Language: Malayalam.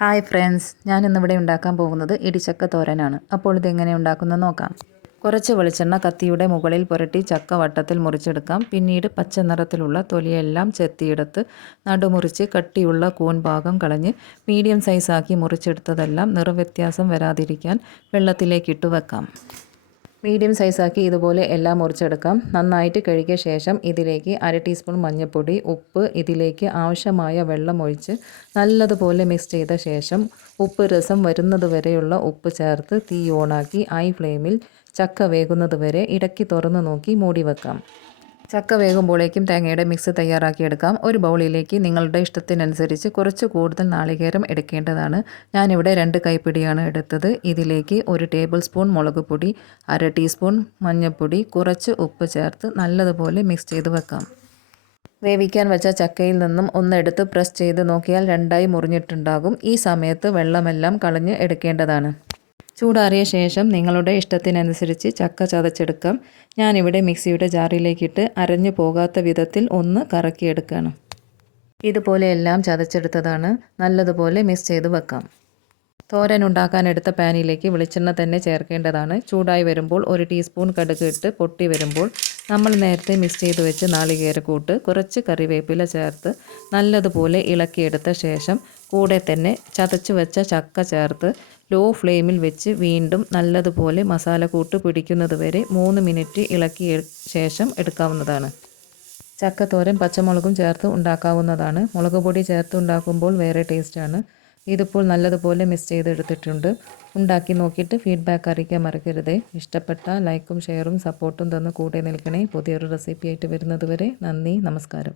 ഹായ് ഫ്രണ്ട്സ് ഞാൻ ഇന്നിവിടെ ഉണ്ടാക്കാൻ പോകുന്നത് ഇടിച്ചക്ക തോരനാണ്. അപ്പോൾ ഇതെങ്ങനെ ഉണ്ടാക്കുന്നത് നോക്കാം. കുറച്ച് വെളിച്ചെണ്ണ കത്തിയുടെ മുകളിൽ പുരട്ടി ചക്ക വട്ടത്തിൽ മുറിച്ചെടുക്കാം. പിന്നീട് പച്ച നിറത്തിലുള്ള തൊലിയെല്ലാം ചെത്തിയെടുത്ത് നടുമുറിച്ച് കട്ടിയുള്ള കൂൺ ഭാഗം കളഞ്ഞ് മീഡിയം സൈസാക്കി മുറിച്ചെടുത്തതെല്ലാം നിറവ്യത്യാസം വരാതിരിക്കാൻ വെള്ളത്തിലേക്ക് ഇട്ട് വെക്കാം. മീഡിയം സൈസാക്കി ഇതുപോലെ എല്ലാം മുറിച്ചെടുക്കാം. നന്നായിട്ട് കഴുകിയ ശേഷം ഇതിലേക്ക് അര ടീസ്പൂൺ മഞ്ഞൾപ്പൊടി ഉപ്പ് ഇതിലേക്ക് ആവശ്യമായ വെള്ളം ഒഴിച്ച് നല്ലതുപോലെ മിക്സ് ചെയ്ത ശേഷം ഉപ്പ് രസം വരുന്നത് വരെയുള്ള ഉപ്പ് ചേർത്ത് തീ ഓണാക്കി ഐ ഫ്ലെയിമിൽ ചക്ക വേകുന്നത് വരെ ഇടയ്ക്ക് തുറന്ന് നോക്കി മൂടി വെക്കാം. ചക്ക വേകുമ്പോഴേക്കും തേങ്ങയുടെ മിക്സ് തയ്യാറാക്കിയെടുക്കാം. ഒരു ബൗളിലേക്ക് നിങ്ങളുടെ ഇഷ്ടത്തിനനുസരിച്ച് കുറച്ച് കൂടുതൽ നാളികേരം എടുക്കേണ്ടതാണ്. ഞാനിവിടെ രണ്ട് കൈപ്പിടിയാണ് എടുത്തത്. ഇതിലേക്ക് ഒരു ടേബിൾ സ്പൂൺ മുളക് പൊടി അര ടീസ്പൂൺ മഞ്ഞൾപ്പൊടി കുറച്ച് ഉപ്പ് ചേർത്ത് നല്ലതുപോലെ മിക്സ് ചെയ്ത് വെക്കാം. വേവിക്കാൻ വെച്ച ചക്കയിൽ നിന്നും ഒന്നെടുത്ത് പ്രസ് ചെയ്ത് നോക്കിയാൽ രണ്ടായി മുറിഞ്ഞിട്ടുണ്ടാകും. ഈ സമയത്ത് വെള്ളമെല്ലാം കളഞ്ഞ് എടുക്കേണ്ടതാണ്. ചൂടാറിയ ശേഷം നിങ്ങളുടെ ഇഷ്ടത്തിനനുസരിച്ച് ചക്ക ചതച്ചെടുക്കാം. ഞാനിവിടെ മിക്സിയുടെ ജാറിലേക്കിട്ട് അരഞ്ഞു പോകാത്ത വിധത്തിൽ ഒന്ന് കറക്കിയെടുക്കുകയാണ് ഇതുപോലെ എല്ലാം ചതച്ചെടുത്തതാണ്. നല്ലതുപോലെ മിക്സ് ചെയ്ത് വെക്കാം. തോരൻ ഉണ്ടാക്കാൻ എടുത്ത പാനിലേക്ക് വെളിച്ചെണ്ണ തന്നെ ചേർക്കേണ്ടതാണ്. ചൂടായി വരുമ്പോൾ ഒരു ടീസ്പൂൺ കടുക് ഇട്ട് പൊട്ടി വരുമ്പോൾ നമ്മൾ നേരത്തെ മിക്സ് ചെയ്ത് വെച്ച് നാളികേരക്കൂട്ട് കുറച്ച് കറിവേപ്പില ചേർത്ത് നല്ലതുപോലെ ഇളക്കിയെടുത്ത ശേഷം കൂടെ തന്നെ ചതച്ച് വെച്ച ചക്ക ചേർത്ത് ലോ ഫ്ലെയിമിൽ വെച്ച് വീണ്ടും നല്ലതുപോലെ മസാലക്കൂട്ട് പിടിക്കുന്നത് വരെ മൂന്ന് മിനിറ്റ് ഇളക്കിയ ശേഷം എടുക്കാവുന്നതാണ്. ചക്കത്തോരൻ പച്ചമുളകും ചേർത്ത് ഉണ്ടാക്കാവുന്നതാണ്. മുളക് പൊടി ചേർത്ത് ഉണ്ടാക്കുമ്പോൾ വേറെ ടേസ്റ്റാണ് ഇതിപ്പോൾ നല്ലതുപോലെ മിക്സ് ചെയ്തെടുത്തിട്ടുണ്ട്. ഉണ്ടാക്കി നോക്കിയിട്ട് ഫീഡ്ബാക്ക് അറിയിക്കാൻ മറക്കരുത്. ഇഷ്ടപ്പെട്ട ലൈക്കും ഷെയറും സപ്പോർട്ടും തന്ന് കൂടെ നിൽക്കണേ. പുതിയൊരു റെസിപ്പി ആയിട്ട് വരുന്നത് വരെ നന്ദി നമസ്കാരം.